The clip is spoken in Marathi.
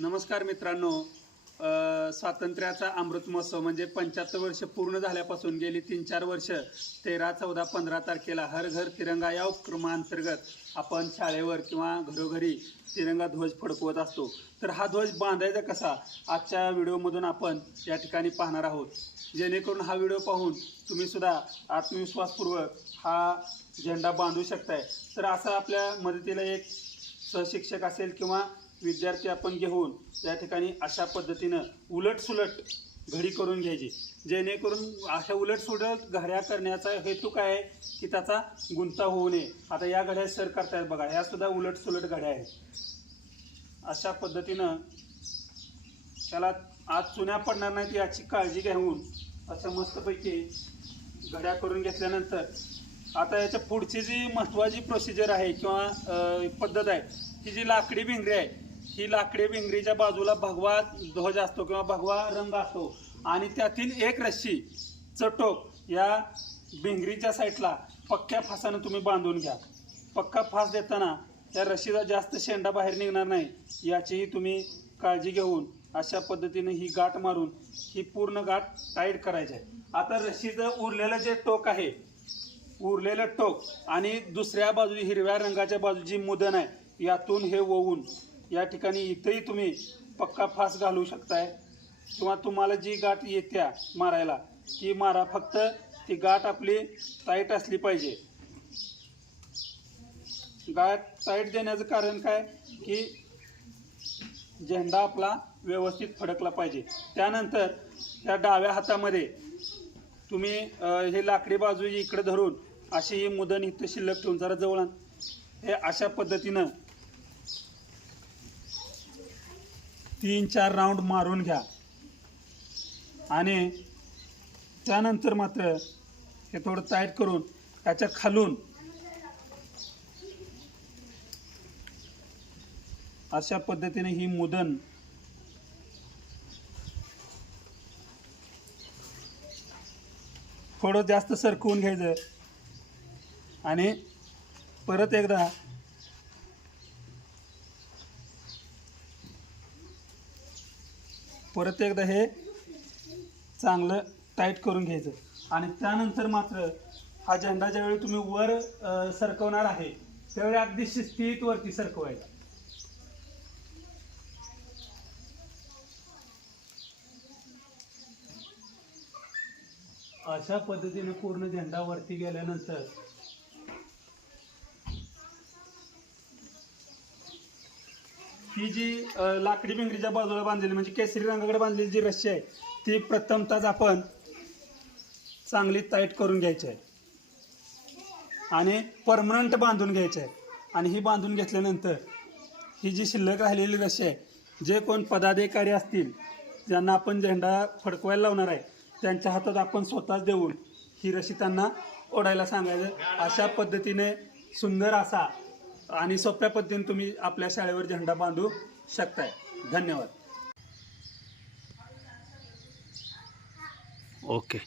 नमस्कार मित्रांनो. स्वातंत्र्याचा अमृत महोत्सव म्हणजे पंच्याहत्तर वर्ष पूर्ण झाल्यापासून गेली तीन चार वर्ष तेरा चौदा पंधरा तारखेला हर घर तिरंगा या उपक्रमांतर्गत आपण शाळेवर किंवा घरोघरी तिरंगा ध्वज फडकवत असतो. तर हा ध्वज बांधायचा कसा? आजच्या व्हिडिओमधून आपण या ठिकाणी पाहणार आहोत. जेणेकरून हा व्हिडिओ पाहून तुम्ही सुद्धा आत्मविश्वासपूर्वक हा झेंडा बांधू शकताय. तर असं आपल्या मदतीला एक सहशिक्षक असेल किंवा विद्यार्थी आपण घेऊन या ठिकाणी अशा पद्धतीनं उलटसुलट घडी करून घ्यायची. जेणेकरून अशा उलटसुलट घड्या करण्याचा हेतू काय आहे? की त्याचा गुंता होऊ नये. आता या घड्या सर करतायत बघा ह्या सुद्धा उलटसुलट घड्या आहेत. अशा पद्धतीनं त्याला आज चुन्या पडणार नाहीत याची काळजी घेऊन असं मस्तपैकी घड्या करून घेतल्यानंतर आता याच्या पुढची जी महत्त्वाची प्रोसिजर आहे किंवा पद्धत आहे ही जी लाकडी भिंगरी आहे ही लाकडी भिंगरीच्या बाजूला भगवा ध्वज असतो किंवा भगवा रंग असतो. आणि त्यातील एक रस्सी चटोक या भिंगरीच्या साईडला पक्क्या फासानं तुम्ही बांधून घ्या. पक्का फास देताना त्या रशीचा जास्त शेंडा बाहेर निघणार नाही याचीही तुम्ही काळजी घेऊन अशा पद्धतीने ही गाठ मारून ही पूर्ण गाठ टाईट करायची आहे. आता रशीचं उरलेलं जे टोक आहे उरलेलं टोक आणि दुसऱ्या बाजू हिरव्या रंगाच्या बाजू जी मुदन आहे यातून हे ओवून या ठिकाणी इथंही तुम्ही पक्का फास घालू शकताय. किंवा तुम्हाला जी गाठ येत्या मारायला ती मारा. फक्त ती गाठ आपली टाईट असली पाहिजे. गाठ टाईट देण्याचं कारण काय? की झेंडा आपला व्यवस्थित फडकला पाहिजे. त्यानंतर त्या डाव्या हातामध्ये तुम्ही हे लाकडी बाजू इकडे धरून अशी ही मुदन इथं शिल्लक ठेवून जरा जवळ हे अशा पद्धतीनं तीन चार राऊंड मारून घ्या. आणि त्यानंतर मात्र हे थोडं टाईट करून त्याच्या खालून अशा पद्धतीने ही मुदन थोडं जास्त सरकवून घ्यायचं. आणि परत एकदा परत एकदा हे चांगलं टाईट करून घ्यायचं. आणि त्यानंतर मात्र हा झेंडा ज्यावेळी तुम्ही वर सरकवणार आहे त्यावेळी अगदी शिस्तीत वरती सरकवायचा. अशा पद्धतीने पूर्ण झेंडा वरती गेल्यानंतर ही जी लाकडी भिंगरीच्या बाजूला बांधलेली म्हणजे केसरी रंगाकडे बांधलेली जी रस्सी आहे ती प्रथमतच आपण चांगली टाईट करून घ्यायची आहे. आणि परमनंट बांधून घ्यायची आहे. आणि ही बांधून घेतल्यानंतर ही जी शिल्लक राहिलेली रशी आहे जे कोण पदाधिकारी असतील ज्यांना आपण झेंडा फडकवायला लावणार आहे त्यांच्या हातात आपण स्वतःच देऊन ही रशी त्यांना ओढायला सांगायचं. अशा पद्धतीने सुंदर असा आणि सोप्या पद्धतीने तुम्ही आपल्या शाळेवर झेंडा बांधू शकताय. धन्यवाद. ओके